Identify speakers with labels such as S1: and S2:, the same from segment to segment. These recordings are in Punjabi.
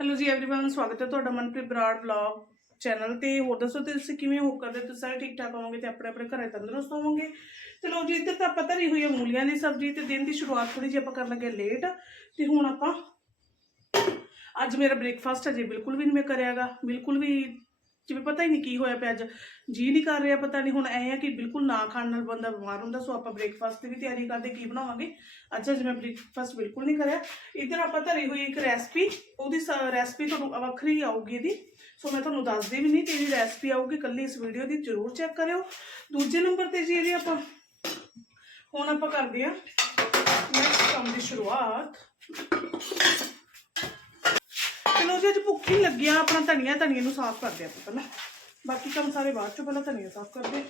S1: ਹੈਲੋ ਜੀ एवरीवन ਸਵਾਗਤ ਹੈ ਤੁਹਾਡਾ ਮਨਪ੍ਰੀਤ ਬਰਾੜ ਵਲੌਗ ਚੈਨਲ ਤੇ ਹੋਰ ਦੱਸੋ ਤੇ ਤੁਸੀਂ ਕਿਵੇਂ ਹੋ ਕਰਦੇ ਤੁਸੀਂ ਸਾਰੇ ਠੀਕ ਠਾਕ ਹੋਵੋਗੇ ਤੇ ਆਪਣੇ ਆਪਣੇ ਘਰੇ ਤੰਦਰੁਸਤ ਹੋਵੋਗੇ ਤੇ ਲੋ ਜੀ ਇੱਧਰ ਤਾਂ ਆਪਾਂ ਧਰੀ ਹੋਈ ਹੈ ਮੂਲੀਆਂ ਦੀ ਸਬਜ਼ੀ ਤੇ ਦਿਨ ਦੀ ਸ਼ੁਰੂਆਤ ਥੋੜੀ ਜਿਹੀ ਆਪਾਂ ਕਰਨ ਲੱਗੇ ਲੇਟ ਤੇ ਹੁਣ ਆਪਾਂ ਅੱਜ ਮੇਰਾ ਬ੍ਰੇਕਫਾਸਟ ਅਜੇ ਬਿਲਕੁਲ ਵੀ ਨਹੀਂ ਮੈਂ ਕਰਿਆਗਾ ਬਿਲਕੁਲ ਵੀ ਜਿਵੇਂ ਪਤਾ ਹੀ ਨਹੀਂ ਕੀ ਹੋਇਆ ਪਿਆ ਅੱਜ। ਜੀ ਨਹੀਂ ਕਰ ਰਿਹਾ, ਪਤਾ ਨਹੀਂ ਹੁਣ ਐ ਆ ਕਿ ਬਿਲਕੁਲ ਨਾ ਖਾਣ ਨਾਲ ਬੰਦਾ ਬਿਮਾਰ ਹੁੰਦਾ, ਸੋ ਆਪਾਂ ਬ੍ਰੇਕਫਾਸਟ ਦੀ ਵੀ ਤਿਆਰੀ ਕਰਦੇ, ਕੀ ਬਣਾਵਾਂਗੇ? ਅੱਜ ਅੱਜ ਮੈਂ ਬ੍ਰੇਕਫਾਸਟ ਬਿਲਕੁਲ ਨਹੀਂ ਕਰਿਆ। ਇੱਧਰ ਆਪਾਂ ਧਰੀ ਹੋਈ ਇੱਕ ਰੈਸਪੀ ਉਹਦੀ ਰੈਸਪੀ ਤੁਹਾਨੂੰ ਵੱਖਰੀ ਆਊਗੀ ਇਹਦੀ। ਸੋ ਮੈਂ ਤੁਹਾਨੂੰ ਦੱਸਦੀ ਵੀ ਨਹੀਂ ਤੇ ਇਹਦੀ ਰੈਸਪੀ ਆਊਗੀ ਕੱਲੀ ਇਸ ਵੀਡੀਓ ਦੀ ਜਰੂਰ ਚੈੱਕ ਕਰਿਓ। ਦੂਜੇ ਨੰਬਰ ਤੇ ਜੀ ਇਹਦੀ ਆਪਾਂ, ਹੁਣ ਆਪਾਂ ਕਰਦੇ ਆ ਨੈਕਸਟ ਕੰਮ ਦੀ ਸ਼ੁਰੂਆਤ। ਚਲੋ ਜੀ ਅੱਜ ਭੁੱਖ ਹੀ ਲੱਗੀ ਆ ਆਪਣਾ ਧਨੀਆ ਧਨੀਏ ਨੂੰ ਸਾਫ਼ ਕਰਦੇ ਆਪਾਂ ਪਹਿਲਾਂ ਬਾਕੀ ਕੰਮ ਸਾਰੇ ਬਾਅਦ ਚੋਂ ਪਹਿਲਾਂ ਧਨੀਆ ਸਾਫ਼ ਕਰਦੇ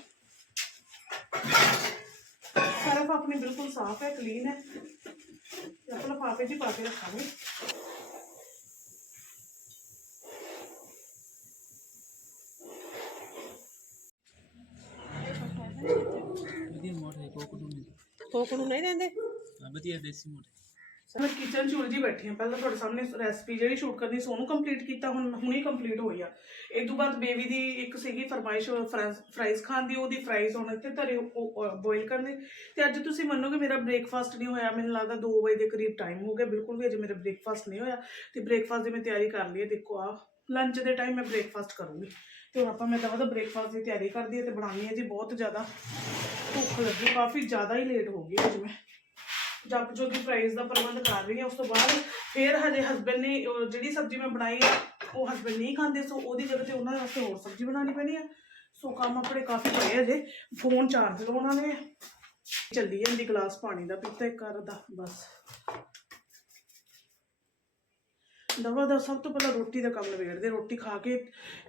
S1: ਸਰਫ ਆਪਣੀ ਬਿਲਕੁਲ ਸਾਫ਼ ਹੈ ਕਲੀਨ ਹੈ ਤੇ ਆਪਾਂ ਲਿਫਾਫੇ 'ਚ ਹੀ ਪਾ ਕੇ ਰੱਖਾਂਗੇ
S2: ਵਧੀਆ ਮੋੜ ਹੈ ਕੋਕ ਨੂੰ ਨਹੀਂ
S3: ਕੋਕ ਨੂੰ ਨਹੀਂ ਦਿੰਦੇ
S2: ਹਾਂ, ਵਧੀਆ ਦੇਸੀ ਮੋੜ
S1: ਮੈਂ ਕਿਚਨ 'ਚ ਉਲਝੀ ਬੈਠੀ ਹਾਂ। ਪਹਿਲਾਂ ਤੁਹਾਡੇ ਸਾਹਮਣੇ ਰੈਸਪੀ ਜਿਹੜੀ ਸ਼ੂਟ ਕਰਨੀ ਸੀ ਉਹਨੂੰ ਕੰਪਲੀਟ ਕੀਤਾ, ਹੁਣ ਹੁਣੇ ਕੰਪਲੀਟ ਹੋਈ ਆ। ਇਹ ਤੋਂ ਬਾਅਦ ਬੇਬੀ ਦੀ ਇੱਕ ਸੀਗੀ ਫਰਮਾਇਸ਼ ਫਰਾਈਜ਼ ਖਾਣ ਦੀ, ਉਹਦੀ ਫਰਾਈਜ਼ ਹੁਣ ਇੱਥੇ ਧਰੇ ਬੋਇਲ ਕਰਨੇ ਤੇ ਅੱਜ ਤੁਸੀਂ ਮੰਨੋਗੇ ਮੇਰਾ ਬ੍ਰੇਕਫਾਸਟ ਨਹੀਂ ਹੋਇਆ, ਮੈਨੂੰ ਲੱਗਦਾ 2 ਵਜੇ ਦੇ ਕਰੀਬ ਟਾਈਮ ਹੋ ਗਿਆ। ਬਿਲਕੁਲ ਵੀ ਅਜੇ ਮੇਰਾ ਬ੍ਰੇਕਫਾਸਟ ਨਹੀਂ ਹੋਇਆ। ਤੇ ਬ੍ਰੇਕਫਾਸਟ ਦੀ ਮੈਂ ਤਿਆਰੀ ਕਰ ਲਈ ਹੈ ਦੇਖੋ ਆ ਲੰਚ ਦੇ ਟਾਈਮ ਮੈਂ ਬ੍ਰੇਕਫਾਸਟ ਕਰੂੰਗੀ। ਤੇ ਹੁਣ ਆਪਾਂ ਮੈਂ ਦਵਾ ਦਾ ਬ੍ਰੇਕਫਾਸਟ ਦੀ ਤਿਆਰੀ ਕਰਦੀ ਹੈ ਤੇ ਬਣਾਉਣੀ ਹੈ ਜੀ ਬਹੁਤ ਜ਼ਿਆਦਾ ਭੁੱਖ ਲੱਗੀ, ਕਾਫੀ ਜ਼ਿਆਦਾ ਹੀ ਲੇਟ ਹੋ ਗਈ ਅੱਜ ਮੈਂ। ਚਪ ਜੋ ਕਿ ਪ੍ਰਾਈਸ ਦਾ ਪ੍ਰਬੰਧ ਕਰ ਰਹੀ ਹਾਂ, ਉਸ ਤੋਂ ਬਾਅਦ ਫਿਰ ਹਜੇ ਹਸਬੰਡ ਨੇ ਜਿਹੜੀ ਸਬਜ਼ੀ ਮੈਂ ਬਣਾਈ ਉਹ ਹਸਬੰਡ ਨਹੀਂ ਖਾਂਦੇ, ਸੋ ਉਹਦੀ ਜਗ੍ਹਾ ਤੇ ਉਹਨਾਂ ਵਾਸਤੇ ਹੋਰ ਸਬਜ਼ੀ ਬਣਾਉਣੀ ਪੈਣੀ ਹੈ ਸੋ ਕੰਮ ਆਪਣੇ ਕਾਫੀ ਪਏ ਹਜੇ ਫੋਨ ਚਾਰਜ ਲਾਉਣਾ ਨੇ। ਚੱਲੀ ਜਾਂਦੀ ਗਲਾਸ ਪਾਣੀ ਦਾ, ਪੀਤਾ ਇੱਕ ਦਾ, ਬਸ। ਦਵਾ ਦਾ ਸਭ ਤੋਂ ਪਹਿਲਾਂ ਰੋਟੀ ਦਾ ਕੰਮ ਨਵੇੜਦੇ ਰੋਟੀ ਖਾ ਕੇ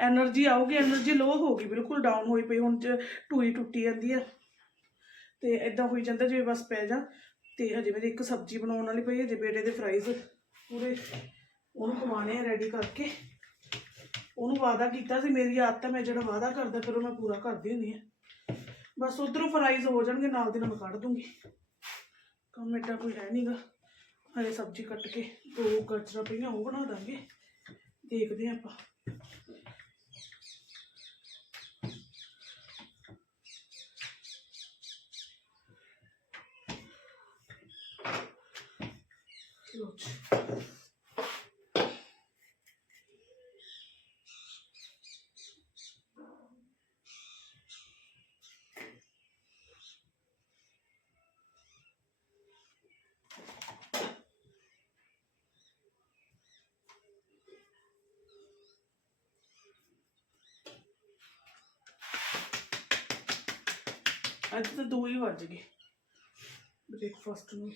S1: એનર્ਜੀ ਆਉਗੀ એનર્ਜੀ ਲੋ ਹੋ ਗਈ, ਬਿਲਕੁਲ ਡਾਊਨ ਹੋਈ ਪਈ, ਹੁਣ ਟੂਈ ਟੁੱਟੀ ਜਾਂਦੀ ਹੈ ਤੇ ਇਦਾਂ ਹੋਈ ਜਾਂਦਾ, ਜਿਵੇਂ ਬਸ ਪੈ ਜਾ। ਤੇ ਹਜੇ ਮੇਰੀ ਇੱਕ ਸਬਜ਼ੀ ਬਣਾਉਣ ਵਾਲੀ ਪਈ ਹੈ ਜੇ ਬੇਟੇ ਦੇ ਫਰਾਈਜ਼ ਪੂਰੇ ਉਹਨੂੰ ਖਵਾਣੇ ਆ ਰੈਡੀ ਕਰਕੇ। ਉਹਨੂੰ ਵਾਅਦਾ ਕੀਤਾ ਸੀ, ਮੇਰੀ ਆਦਤ ਹੈ, ਮੈਂ ਜਿਹੜਾ ਵਾਅਦਾ ਕਰਦਾ, ਫਿਰ ਉਹ ਮੈਂ ਪੂਰਾ ਕਰਦੀ ਹੁੰਦੀ ਹਾਂ। ਬਸ ਉਧਰੋਂ ਫਰਾਈਜ਼ ਹੋ ਜਾਣਗੇ, ਨਾਲ ਦੀ ਨਾਲ ਮੈਂ ਕੱਢ ਦੂੰਗੀ। ਕੰਮ ਏਡਾ ਕੋਈ ਹੈ ਨਹੀਂਗਾ ਹਰੇ ਸਬਜ਼ੀ ਕੱਟ ਕੇ ਦੋ ਗਾਜਰਾਂ ਪਈਆਂ, ਉਹ ਬਣਾ ਦਾਂਗੇ। ਦੇਖਦੇ ਹਾਂ ਆਪਾਂ। ਅੱਜ ਤਾਂ ਦੋ ਹੀ ਵੱਜ ਗਏ ਬ੍ਰੇਕਫਾਸਟ ਨੂੰ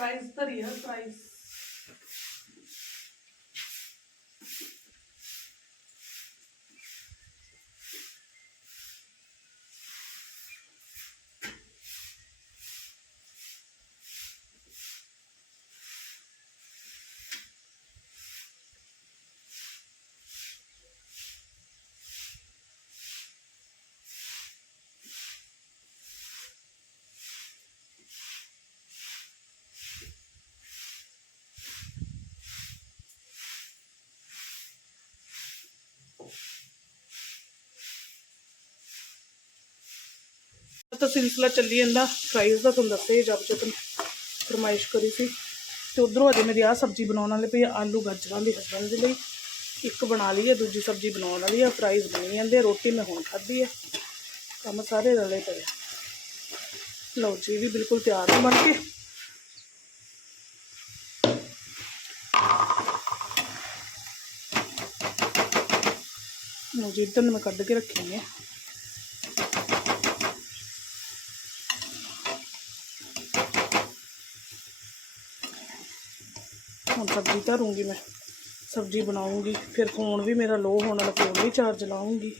S1: faz italiano, faz. ਤਾਂ ਸਿਲਸਿਲਾ ਚੱਲੀ ਜਾਂਦਾ। ਪ੍ਰਾਈਸ ਦਾ ਤੁਹਾਨੂੰ ਦੱਸਿਆ ਜਦ ਜਦ ਫਰਮਾਇਸ਼ ਕਰੀ ਸੀ। ਤੇ ਉਧਰੋਂ ਅਜੇ ਮੇਰੀ ਆਹ ਸਬਜ਼ੀ ਬਣਾਉਣ ਵਾਲੇ ਪਈ ਆਲੂ ਗਾਜਰਾਂ ਦੀ ਹਸਬੰਦ ਦੇ ਲਈ। ਇੱਕ ਬਣਾ ਲਈ ਹੈ ਦੂਜੀ ਸਬਜ਼ੀ ਬਣਾਉਣ ਵਾਲੀ ਹੈ ਪ੍ਰਾਈਸ ਬਣੀ ਜਾਂਦੇ ਆ, ਰੋਟੀ ਮੈਂ ਹੁਣ ਖਾਧੀ ਹੈ ਕੰਮ ਸਾਰੇ ਰਲੇ ਪਏ ਲਓ ਜੀ ਵੀ ਬਿਲਕੁਲ ਤਿਆਰ ਹੈ ਬਣ ਕੇ। ਲਓ ਜੀ ਇੱਧਰ ਨੂੰ ਮੈਂ ਕੱਢ ਕੇ ਰੱਖੀ ਹੈ ਹੁਣ ਸਬਜ਼ੀ ਧਰੂੰਗੀ ਮੈਂ ਸਬਜ਼ੀ ਬਣਾਉਂਗੀ ਫਿਰ ਫੋਨ ਵੀ ਮੇਰਾ ਲੋ ਹੋਣ ਵਾਲਾ ਫੋਨ ਵੀ ਚਾਰਜ ਲਾਉਂਗੀ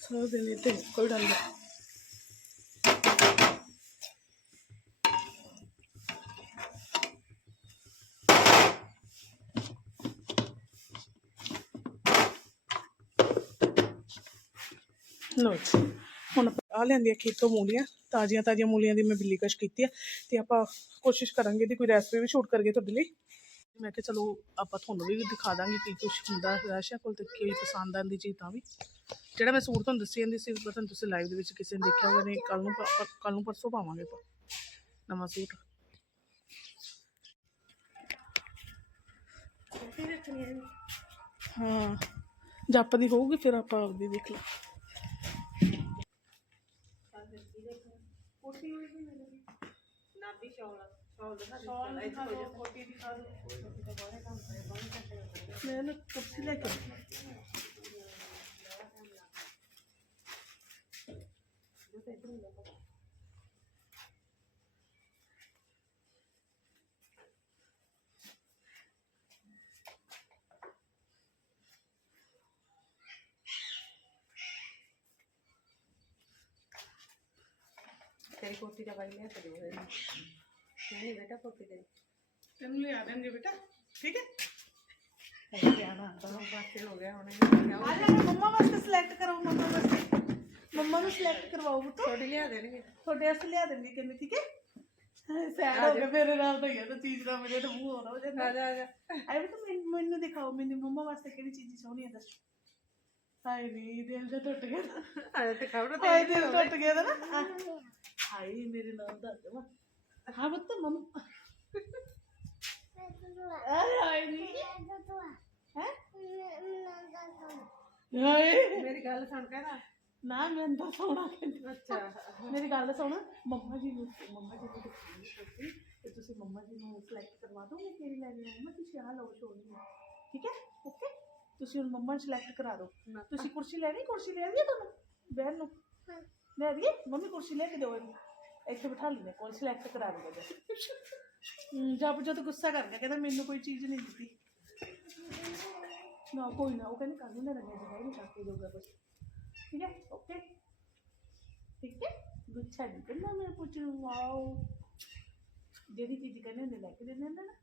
S1: ਸਾਰਾ ਦਿਨ ਇੱਥੇ ਨਿਕਲ ਜਾਂਦਾ ਲੋ ਜੀ ਹੁਣ ਆ ਲੈਂਦੀ ਆ ਖੇਤੋਂ ਮੂਲੀਆਂ ਤਾਜ਼ੀਆਂ ਤਾਜ਼ੀਆਂ ਮੂਲੀਆਂ ਦੀ ਮੈਂ ਬਿੱਲੀਕਸ਼ ਕੀਤੀ ਆ ਤੇ ਆਪਾਂ ਕੋਸ਼ਿਸ਼ ਕਰਾਂਗੇ ਦੀ ਕੋਈ ਰੈਸਪੀ ਵੀ ਸ਼ੂਟ ਕਰਕੇ ਤੁਹਾਡੇ ਲਈ। ਮੈਂ ਕਿਹਾ ਚਲੋ ਆਪਾਂ ਤੁਹਾਨੂੰ ਵੀ ਦਿਖਾ ਦਾਂਗੇ ਕੀ ਕੁਝ ਹੁੰਦਾ ਰਾਸ਼ਾ ਕੋਲ ਤੇ ਕੀ ਪਸੰਦ ਆਂਦੀ ਚੀਜ਼ ਤਾਂ ਵੀ। ਜਿਹੜਾ ਮੈਂ ਸੂਟ ਤੁਹਾਨੂੰ ਦੱਸੀ ਜਾਂਦੀ ਸੀ ਪਤਾ ਤੁਸੀਂ ਲਾਈਵ ਦੇ ਵਿੱਚ ਕਿਸੇ ਨੇ ਦੇਖਿਆ ਹੋਵੇ ਨਹੀਂ ਕੱਲ ਨੂੰ ਕੱਲ ਨੂੰ ਪਰਸੋਂ ਪਾਵਾਂਗੇ ਆਪਾਂ ਨਵਾਂ ਸੂਟ। ਹਾਂ ਜੱਪ ਦੀ ਹੋਊਗੀ ਫਿਰ ਆਪਾਂ ਆਪਦੀ ਦੇਖ ਲਾਂ। ਮੈਂ ਨਾ ਕੁਰਸੀ ਲੈ ਕੇ
S3: ਤੇਰੀ ਕੋਟੀ ਦਾ ਬਾਈ ਲਿਆ ਕੇ ਦਿਓ ਇਹਨੂੰ। ਨਹੀਂ ਬੇਟਾ ਕੋਟੀ ਦੇ।
S1: ਤੈਨੂੰ ਲਿਆ ਦੇਣਗੇ ਬੇਟਾ ਠੀਕ ਹੈ?
S3: ਪੈਸੇ ਆਣਾ ਤਾਂ ਬਾਕੀ ਹੋ ਗਿਆ ਹੁਣ
S1: ਆ ਜਾ ਮੰਮਾ ਵਾਸਤੇ ਸਿਲੈਕਟ ਕਰਾਓ ਮੰਮਾ ਵਾਸਤੇ। ਮੰਮਾ ਨੂੰ ਸਿਲੈਕਟ ਕਰਵਾਓ ਪੁੱਤ।
S3: ਥੋੜੀ ਲਿਆ ਦੇਣਗੇ।
S1: ਤੁਹਾਡੇ ਵਾਸਤੇ ਲਿਆ ਦਿੰਦੀ ਕਹਿੰਦੀ ਠੀਕ ਹੈ? ਸੈਡ ਹੋ ਗਿਆ ਮੇਰੇ ਨਾਲ ਤਾਂ ਹੀ ਆ ਤਾਂ ਚੀਜ਼ ਦਾ ਮੇਰੇ ਤਾਂ ਮੂੰਹ ਹੋਣਾ ਹੋ ਜਾਂਦਾ।
S3: ਆ ਜਾ ਆ ਜਾ।
S1: ਆਏ ਤਾਂ ਮੈਨੂੰ ਮੈਨੂੰ ਦਿਖਾਓ ਮੇਰੀ ਮੰਮਾ ਵਾਸਤੇ ਕਿਹੜੀ ਚੀਜ਼ ਸੋਹਣੀ ਹੈ ਦੱਸੋ। ਹਾਏ ਨੀ ਦਿਲ ਤੇ ਟੁੱਟ ਗਿਆ ਨਾ।
S3: ਆ ਤੇ ਖਬਰ
S1: ਹਾਏ ਦਿਲ ਟੁੱਟ ਗਿਆ ਤਾਂ ਨਾ ਆਹ, ਹਾਏ ਮੇਰੇ ਨਾਲ ਦਾ ਜਮਾ ਹਾਂ ਬੱਤ ਮੰਮਾ ਆਏ ਹਾਏ ਨੀ ਹੈ ਹਾਏ
S3: ਮੇਰੀ ਗੱਲ ਸੁਣ ਕੇ ਨਾ
S1: ਨਾ ਮੈਂ ਤਾਂ ਸੋਣਾ ਕਹਿੰਦੀ
S3: ਅੱਛਾ
S1: ਮੇਰੀ ਗੱਲ ਸੁਣ ਮੰਮਾ ਜੀ ਨੂੰ ਮੰਮਾ ਜੀ ਨੂੰ ਦਿਖਾਉਣੀ ਛੋਟੀ ਤੇ ਤੁਸੀਂ ਮੰਮਾ ਜੀ ਨੂੰ ਸਿਲੈਕਟ ਕਰਵਾ ਦੋਗੇ ਕਿਹੜੀ ਲੈਣੀ ਹੈ ਮੰਮਾ ਤੁਸੀਂ ਆਹ ਲਓ ਸੋਹਣੀ ਹੈ ਠੀਕ ਹੈ ਓਕੇ ਤੁਸੀਂ ਹੁਣ ਮੰਮਾ ਨੂੰ ਸਿਲੈਕਟ ਕਰਾ ਦਿਓ। ਤੁਸੀਂ ਕੁਰਸੀ ਲੈਣੀ? ਕੁਰਸੀ ਲੈ ਲਈਏ ਤੁਹਾਨੂੰ? ਬਹਿਣ ਨੂੰ। ਲੈ ਲਈਏ ਮੰਮੀ ਕੁਰਸੀ ਲੈ ਕੇ ਦਿਓ ਇਹਨੂੰ। ਇੱਥੇ ਬਿਠਾ ਲੈਂਦੇ ਕੋਲ ਸਿਲੈਕਟ ਕਰਾ ਦਿਓ ਜੀ ਜਦ ਜਦ ਗੁੱਸਾ ਕਰ ਗਿਆ ਕਹਿੰਦਾ ਮੈਨੂੰ ਕੋਈ ਚੀਜ਼ ਨਹੀਂ ਦਿੱਤੀ। ਨਾ ਕੋਈ ਨਾ ਉਹ ਕਹਿੰਦੇ ਕਰ ਦਿੰਦਾ ਰਹਿ ਜੀ ਨਹੀਂ ਕਰਕੇ ਦੋਗਾ ਬਸ ਠੀਕ ਹੈ? ਓਕੇ ਠੀਕ ਹੈ? ਗੁੱਛਾ ਨਹੀਂ ਕਹਿੰਦਾ ਮੈਂ ਪੁੱਛ ਨੂੰ ਵਾਓ ਜਿਹੜੀ ਚੀਜ਼ ਕਹਿੰਦੇ ਹੁੰਦੇ ਲੈ ਕੇ ਦਿੰਦੇ ਹੁੰਦੇ ਨਾ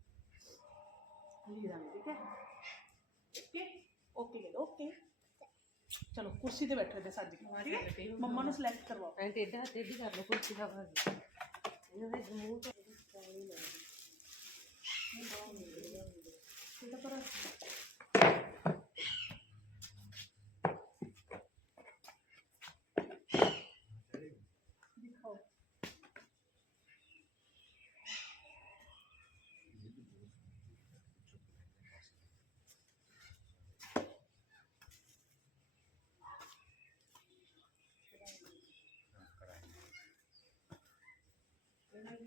S1: ਲੀਰਾਂ ਠੀਕ ਹੈ? ਓਕੇ ਓਕੇ ਲੈ ਓਕੇ ਚਲੋ ਕੁਰਸੀ ਤੇ ਬੈਠੋ ਤੇ ਸੱਜ ਕੇ ਠੀਕ ਹੈ? ਮੰਮਾ ਨੂੰ ਸਿਲੈਕਟ ਕਰਵਾਓ।
S3: ਐਂ ਟੇਢਾ ਟੇਢੀ ਕਰ ਲਓ ਕੁਰਸੀ ਦਾ ਭਾਗ ਇਹਨਾਂ ਦੇ ਮੂੰਹ ਤੋਂ
S1: ਪਾਣੀ ਲੱਗਦੀ ਇਹ ਤਾਂ ਪਰ।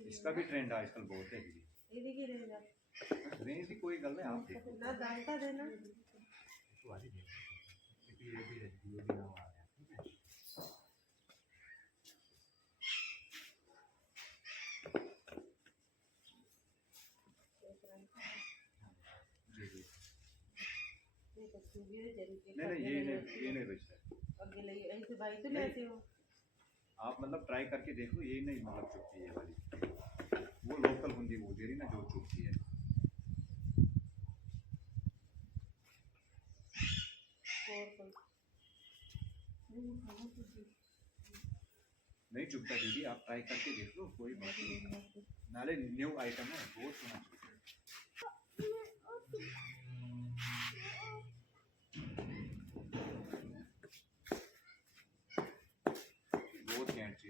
S4: इसका भी ट्रेंड आजकल बहुत है जी। रेंज की कोई गल नहीं आप देखो ना जानता है ये भी है
S3: ये
S4: नहीं नहीं ये नहीं ये नहीं बचता
S3: अगले ऐसे भाई तो लेते हो?
S4: आप मतलब ट्राई करके देख लो यही नहीं मतलब चुपकी है वाली। वो लोकल बंदी वो दे रही ना जो चुपकी है। नहीं चुपता दीदी, आप ट्राई करके देख लो, कोई बात नहीं। नाले न्यू आइटम है, बहुत सुना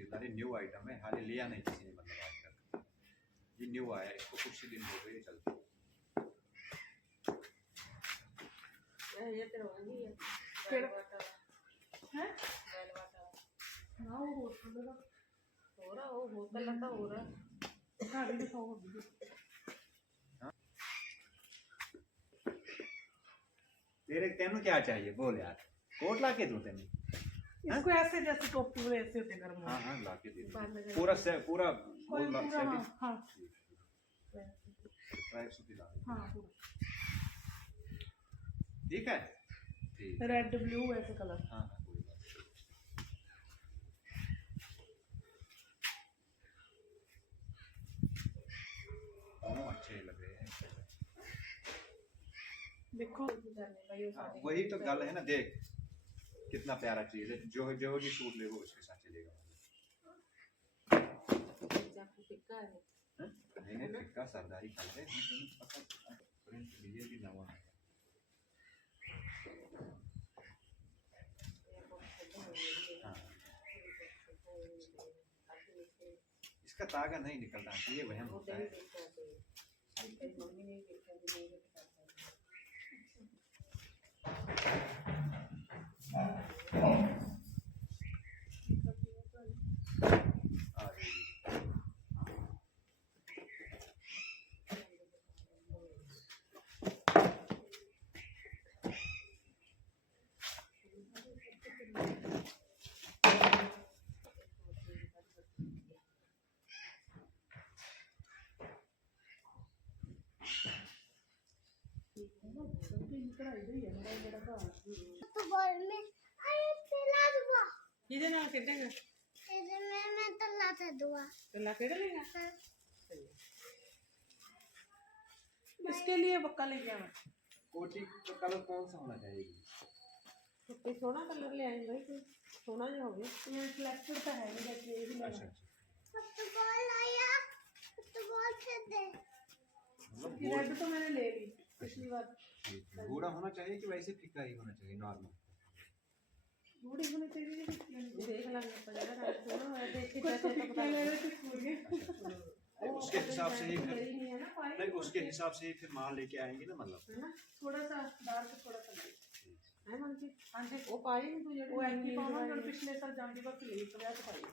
S4: खरीदारी न्यू आइटम है हाल लिया नहीं किसी ने मतलब आज तक ये न्यू आया इसको कुछ ही दिन हो गए चलते
S1: हो। हाँ?
S4: तेरे तेन क्या चाहिए? बोल यार। कोट ला के दू तेन? हाँ?
S1: इसको ऐसे जैसे तो टोपी वाले ऐसे होते गर्म
S4: हाँ हाँ हाँ, लाके दे पूरा से पूरा
S1: पूरा हाँ
S4: ट्राई सुती
S1: हाँ
S4: ठीक है?
S1: रेड ब्लू ऐसे कलर
S4: हाँ हाँ,
S1: देखो
S4: वही तो गल है ना देख। कितना प्यारा चीज़ है। जो जो भी सूट ले वो उसके साथ चलेगा। हाँ? नहीं नहीं सरदारी खाते हाँ। इसका तागा नहीं निकलना चाहिए वहम होता है।
S5: मम्मी
S3: नहीं Ah, Amen.
S1: इसके लिए पक्का लेके आना
S4: कोटी का कलर कौन सा होना चाहिए
S3: कोटी सोना कलर ले आएँगे भाई सोना जो होगा
S1: ये सिलेक्टेड का है मेरा ये भी
S4: अच्छा।
S5: फुटबॉल आया फुटबॉल खेल दे
S1: रेड तो मैंने ले ली, पिछली बार।
S4: ठीक है। गोरा होना चाहिए कि वैसे फीका ही होना चाहिए नॉर्मल
S1: थोड़ी होनी चाहिए कि कितनी होनी
S3: ਦੇਖ ਲਾਂਗੇ ਆਪਾਂ ਜਿਹੜਾ ਰੰਗ ਸੋਹਣਾ ਹੋਇਆ ਦੇਖ ਕੇ
S1: चाहिए? कुछ
S3: ਪੈਸੇ
S1: तो
S3: ਤਾਂ
S1: फिक्के
S3: ਪਤਾ
S1: ले रहे थे फूल गए
S4: नहीं, उसके हिसाब से ही फिर
S3: नहीं नहीं है ना पाई
S4: नहीं उसके हिसाब से ही फिर माल लेके आएंगे ना मतलब
S3: है ना
S1: थोड़ा सा डार्क थोड़ा सा लाइट
S3: ਹੈ ਮਨ ਜੀ
S1: हाँ जी
S3: ਉਹ ਪਾਈ ਨਹੀਂ ਤੂੰ ਜਿਹੜੇ
S1: वो एंटी
S3: नीले
S1: पावन
S3: वाले।
S1: जो पिछले साल जान वक्त ले तो याद पाई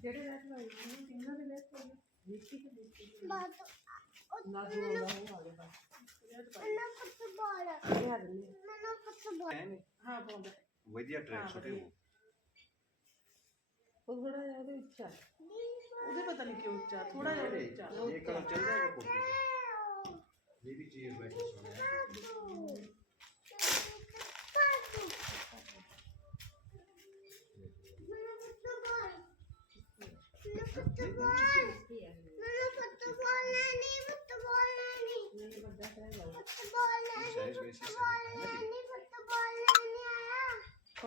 S3: ਜਿਹੜੇ ਰਹਿ ਪਾਈ ਨੇ
S1: तीनों के लिए तो
S3: ਨੀਤੀ ਤੇ ਨੀਤੀ
S5: बात
S3: ਵਧੀਆ ਟ੍ਰੈਕ ਛੋਟੇ ਉਹ ਉਹ ਥੋੜਾ ਜਿਹਾ ਉਹਦੇ
S5: ਉੱਚਾ ਉਹਦੇ ਪਤਾ ਨਹੀਂ ਕਿਉਂ ਉੱਚਾ ਥੋੜਾ
S3: ਜਿਹਾ ਉਹਦੇ ਉੱਚਾ
S5: ਇਹ ਕਲਰ
S4: ਚੱਲ ਜਾਏਗਾ
S5: ਕੋਪੀ
S4: ਇਹ ਵੀ ਚੀਜ਼
S5: ਬੈਠ ਸੋਹਣਾ Mana fotoğraflarını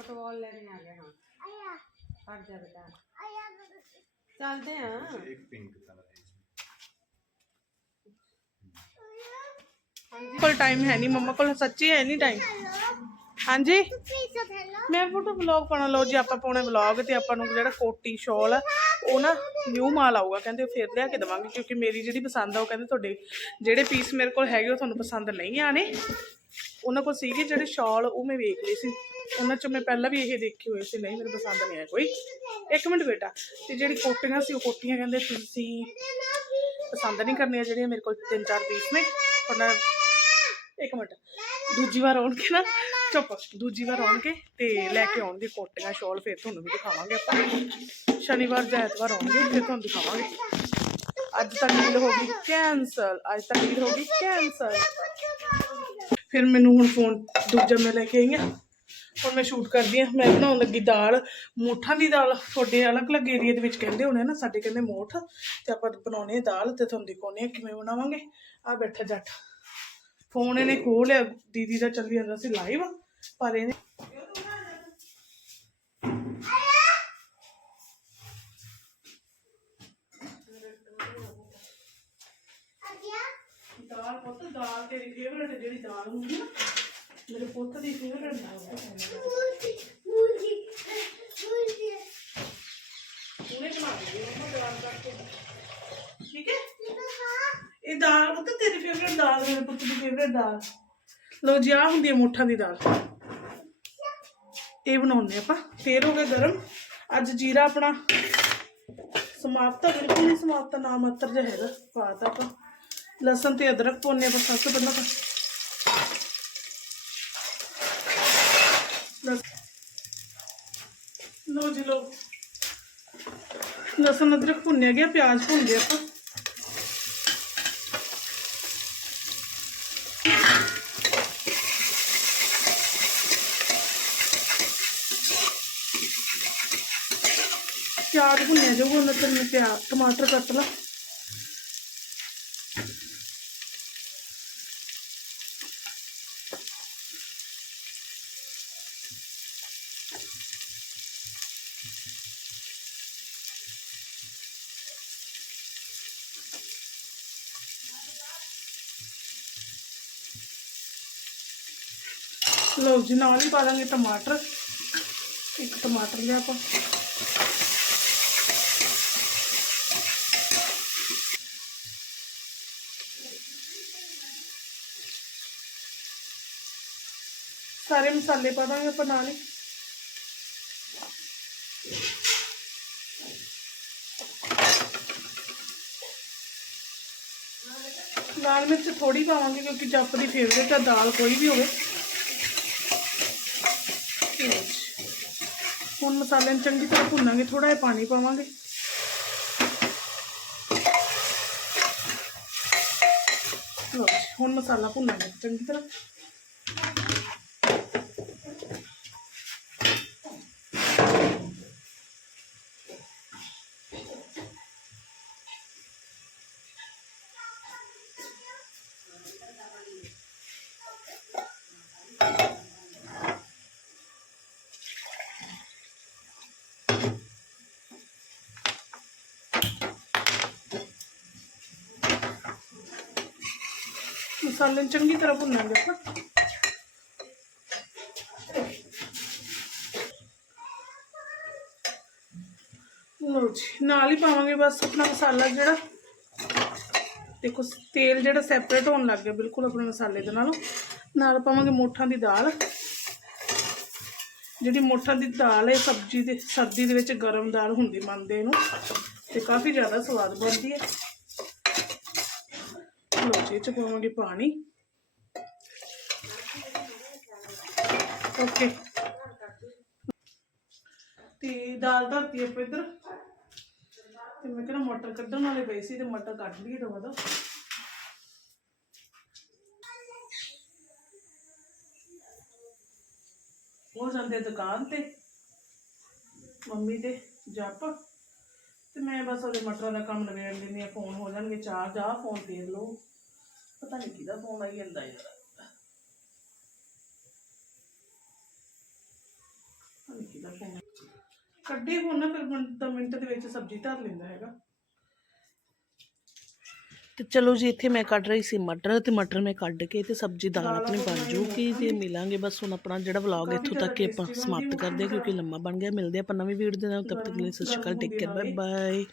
S3: ਫੁੱਟਬਾਲ ਲੈਣੇ ਆ ਗਏ ਹਾਂ
S5: आया
S3: ਹਟ ਜਾ ਬੇਟਾ
S5: आया
S3: ਚੱਲਦੇ ਆ
S4: जी एक पिंक कलर है इसमें
S1: कोई टाइम है नहीं मम्मा को सच्ची है नहीं टाइम
S5: हेलो
S1: हाँ जी
S5: पिज्जा हेलो
S1: ਮੈਂ ਫੋਟੋ ਵਲੌਗ ਪਾਣਾ ਲਓ ਜੀ ਆਪਾਂ ਪਾਉਣੇ ਵਲੌਗ ਤੇ ਆਪਾਂ ਨੂੰ ਜਿਹੜਾ ਕੋਟੀ ਸ਼ਾਲ ਆ ਉਹ ਨਾ ਨਿਊ ਮਾਲ ਆਊਗਾ ਕਹਿੰਦੇ ਉਹ ਫੇਰ ਲਿਆ ਕੇ ਦਵਾਂਗੇ ਕਿਉਂਕਿ ਮੇਰੀ ਜਿਹੜੀ ਪਸੰਦ ਆ ਉਹ ਕਹਿੰਦੇ ਤੁਹਾਡੇ ਜਿਹੜੇ ਪੀਸ ਮੇਰੇ ਕੋਲ ਹੈਗੇ ਉਹ ਤੁਹਾਨੂੰ ਪਸੰਦ ਨਹੀਂ ਆਣੇ ਉਹਨਾਂ ਕੋਲ ਸੀਗੇ ਜਿਹੜੇ ਸ਼ਾਲ ਉਹ ਮੈਂ ਵੇਖ ਲਏ ਸੀ ਉਹਨਾਂ ਚੋਂ ਮੈਂ ਪਹਿਲਾਂ ਵੀ ਇਹ ਦੇਖੇ ਹੋਏ ਸੀ, ਨਹੀਂ, ਮੈਨੂੰ ਪਸੰਦ ਨਹੀਂ ਆਇਆ ਕੋਈ। ਇੱਕ ਮਿੰਟ ਬੇਟਾ, ਤੇ ਜਿਹੜੀ ਕੋਟੀਆਂ ਸੀ, ਉਹ ਕੋਟੀਆਂ ਕਹਿੰਦੇ ਤੁਸੀਂ ਪਸੰਦ ਨਹੀਂ ਕਰਨੀਆਂ ਜਿਹੜੀਆਂ ਮੇਰੇ ਕੋਲ ਤਿੰਨ ਚਾਰ ਪੀਸ ਨੇ। ਉਹਨਾਂ ਇੱਕ ਮਿੰਟ। ਦੂਜੀ ਵਾਰ ਆਉਣਗੇ ਨਾ, ਚੁੱਪ। ਦੂਜੀ ਵਾਰ ਆਉਣਗੇ ਤੇ ਲੈ ਕੇ ਆਉਣਗੇ ਕੋਟੀਆਂ ਸ਼ਾਲ, ਫਿਰ ਤੁਹਾਨੂੰ ਵੀ ਦਿਖਾਵਾਂਗੇ ਆਪਾਂ। ਸ਼ਨੀਵਾਰ ਜਾਂ ਐਤਵਾਰ ਆਉਣਗੇ, ਫਿਰ ਤੁਹਾਨੂੰ ਦਿਖਾਵਾਂਗੇ। ਅੱਜ ਤੱਕ ਡੀਲ ਹੋ ਗਈ ਕੈਂਸਲ ਅੱਜ ਤੱਕ ਡੀਲ ਹੋ ਗਈ ਕੈਂਸਲ ਫਿਰ ਮੈਨੂੰ ਹੁਣ ਫੋਨ ਦੂਜਾ ਮੈਂ ਲੈ ਕੇ ਆਈ ਹਾਂ। ਹੁਣ ਮੈਂ ਸ਼ੂਟ ਕਰਦੀ ਹਾਂ, ਮੈਂ ਬਣਾਉਣ ਲੱਗੀ ਦਾਲ, ਮੋਠਾਂ ਦੀ ਦਾਲ, ਤੁਹਾਡੇ ਅਲੱਗ-ਅਲੱਗ ਏਰੀਆ ਦੇ ਵਿੱਚ ਕਹਿੰਦੇ ਹੋਣੇ ਨਾ, ਸਾਡੇ ਕਹਿੰਦੇ ਮੋਠ, ਤੇ ਆਪਾਂ ਬਣਾਉਣੇ ਦਾਲ ਤੇ ਤੁਹਾਨੂੰ ਦਿਖਾਉਣੇ ਆ ਕਿਵੇਂ ਬਣਾਵਾਂਗੇ। ਆ ਬੈਠਾ ਜੱਟ ਫੋਨ ਇਹਨੇ ਖੋਹ ਲਿਆ, ਦੀਦੀ ਦਾ ਚੱਲੀ ਜਾਂਦਾ ਸੀ ਲਾਈਵ ਪਰ ਇਹਨੇ ਦਾਲ ਪੁੱਤ, ਦਾਲ ਤੇਰੀ ਫੇਵਰਟ ਜਿਹੜੀ ਦਾਲ ਹੁੰਦੀ ਨਾ ਮੇਰੇ ਪੁੱਤ ਦੀ ਫੇਵਰਟ ਦਾਲ ਹੈ
S5: ਮੂਜੀ ਮੂਜੀ ਮੂਜੀ
S1: ਉਹਨੇ ਬਣਾ ਲਈ ਉਹ ਦਾਲ ਕਰਕੇ ਠੀਕ ਹੈ
S5: ਹਾਂ
S1: ਇਹ ਦਾਲ ਪੁੱਤ ਤੇਰੀ ਫੇਵਰਟ ਦਾਲ ਮੇਰੇ ਪੁੱਤ ਦੀ ਫੇਵਰਟ ਦਾਲ ਲੋ ਜੀ ਆ ਹੁੰਦੀ ਹੈ ਮੋਠਾਂ ਦੀ ਦਾਲ ਇਹ ਬਣਾਉਂਦੇ ਆਪਾਂ ਤੇਲ ਹੋ ਗਿਆ ਗਰਮ ਅੱਜ ਜੀਰਾ ਆਪਣਾ ਸਮਾਪਤ ਆ, ਬਿਲਕੁਲ ਨਹੀਂ ਸਮਾਪਤ ਆ, ਨਾ ਮਾਤਰ ਜਿਹਾ ਹੈਗਾ ਪਾਤਾ ਆਪਾਂ ਲਸਣ ਤੇ ਅਦਰਕ ਪਾਉਂਦੇ ਆਪਾਂ ਸਭ ਤੋਂ ਪਹਿਲਾਂ ਲਓ ਜੀ ਲੋ ਲਸਣ ਅਦਰਕ ਭੁੰਨਿਆ ਗਿਆ ਪਿਆਜ਼ ਭੁੰਨ ਗਏ ਆਪਾਂ ਪਿਆਜ਼ ਭੁੰਨਿਆ ਜਾਊਗਾ ਉਹਨਾਂ ਤੇ ਮੈਂ ਪਿਆ ਟਮਾਟਰ ਕੱਟ ਲਾ ਲਓ ਜੀ ਨਾਲ ਹੀ ਪਾ ਦਾਂਗੇ ਟਮਾਟਰ ਇੱਕ ਟਮਾਟਰ ਲਿਆ ਆਪਾਂ ਸਾਰੇ ਮਸਾਲੇ ਪਾ ਦਾਂਗੇ ਆਪਾਂ ਨਾਲ ਹੀ ਲਾਲ ਮਿਰਚ ਥੋੜੀ ਪਾਵਾਂਗੇ ਕਿਉਂਕਿ ਜੱਪ ਦੀ ਫੇਵਰੇਟ ਆ ਦਾਲ ਕੋਈ ਵੀ ਮਸਾਲੇ ਨੂੰ ਚੰਗੀ ਤਰ੍ਹਾਂ ਭੁੰਨਾਂਗੇ ਥੋੜਾ ਜਿਹਾ ਪਾਣੀ ਪਾਵਾਂਗੇ। ਲਓ ਹੁਣ ਮਸਾਲਾ ਭੁੰਨਾਂਗੇ ਚੰਗੀ ਤਰ੍ਹਾਂ। ਮਸਾਲੇ ਨੂੰ ਚੰਗੀ ਤਰ੍ਹਾਂ ਭੁੰਨਾਂਗੇ ਆਪਾਂ। ਲਓ ਜੀ, ਨਾਲ ਹੀ ਪਾਵਾਂਗੇ ਬਸ ਆਪਣਾ ਮਸਾਲਾ ਜਿਹੜਾ। ਦੇਖੋ, ਤੇਲ ਜਿਹੜਾ ਸੈਪਰੇਟ ਹੋਣ ਲੱਗ ਗਿਆ, ਬਿਲਕੁਲ ਆਪਣੇ ਮਸਾਲੇ ਦੇ ਨਾਲੋਂ। ਨਾਲ ਪਾਵਾਂਗੇ ਮੋਠਾਂ ਦੀ ਦਾਲ। ਜਿਹੜੀ ਮੋਠਾਂ ਦੀ ਦਾਲ ਹੈ, ਸਬਜ਼ੀ ਦੇ, ਸਰਦੀ ਦੇ ਵਿੱਚ ਗਰਮ ਦਾਲ ਹੁੰਦੀ, ਮੰਨਦੇ ਇਹਨੂੰ। ਤੇ ਕਾਫੀ ਜ਼ਿਆਦਾ ਸਵਾਦ ਬਣਦੀ ਹੈ। ਲੋ ਜੀ ਇਹ ਪਾਵਾਂਗੇ ਪਾਣੀ। ਓਕੇ। ਤੇ ਦਾਲ ਧਰਤੀ ਆਪਾਂ ਇੱਧਰ ਤੇ ਮੈਂ ਕਿਹਾ ਮਟਰ ਕੱਢਣ ਵਾਲੇ ਪਏ ਸੀ ਤੇ ਮਟਰ ਕੱਢ ਲਈਏ ਦਵਾ ਦੋ। ਉਹ ਜਾਂਦੇ ਦੁਕਾਨ ਤੇ। ਮੰਮੀ ਤੇ ਜੱਪ। ਤੇ ਮੈਂ ਬਸ ਉਹਦੇ ਮਟਰਾਂ ਦਾ ਕੰਮ ਨਵੇੜ ਲੈਂਦੀ ਆ ਫੋਨ ਹੋ ਜਾਣਗੇ ਚਾਰ, ਜਾ ਫੋਨ ਦੇਖ ਲਓ। ਪਤਾ ਨਹੀਂ ਕਿਹਦਾ ਫੋਨ ਆਈ ਜਾਂਦਾ ਯਾਰ। ਪਤਾ ਨਹੀਂ ਕਿਹਦਾ ਫੋਨ ਕੱਢੇ ਹੁਣ ਨਾ ਫਿਰ ਮਿੰਟ ਮਿੰਟ ਦੇ ਵਿੱਚ ਸਬਜ਼ੀ ਧਰ ਲੈਂਦਾ ਹੈਗਾ।
S6: ਤੇ ਚਲੋ ਜੀ ਇੱਥੇ ਮੈਂ ਕੱਢ ਰਹੀ ਸੀ ਮਟਰ ਤੇ ਮਟਰ ਮੈਂ ਕੱਢ ਕੇ ਤੇ ਸਬਜ਼ੀ ਦਾਲ ਆਪਣੀ ਬਣ ਜੂਗੀ ਤੇ ਮਿਲਾਂਗੇ। ਬਸ ਹੁਣ ਆਪਣਾ ਜਿਹੜਾ ਵਲੌਗ ਇੱਥੋਂ ਤੱਕ ਹੀ ਆਪਾਂ ਸਮਾਪਤ ਕਰਦੇ ਹਾਂ ਕਿਉਂਕਿ ਲੰਮਾ ਬਣ ਗਿਆ। ਮਿਲਦੇ ਆਪਾਂ ਨਵੀਂ ਵੀਡੀਓ ਦੇ ਨਾਲ ਤਬ ਤੱਕ ਲਈ ਸਤਿ ਸ਼੍ਰੀ ਅਕਾਲ ਟੇਕ ਕੇਅਰ ਬਾਏ ਬਾਏ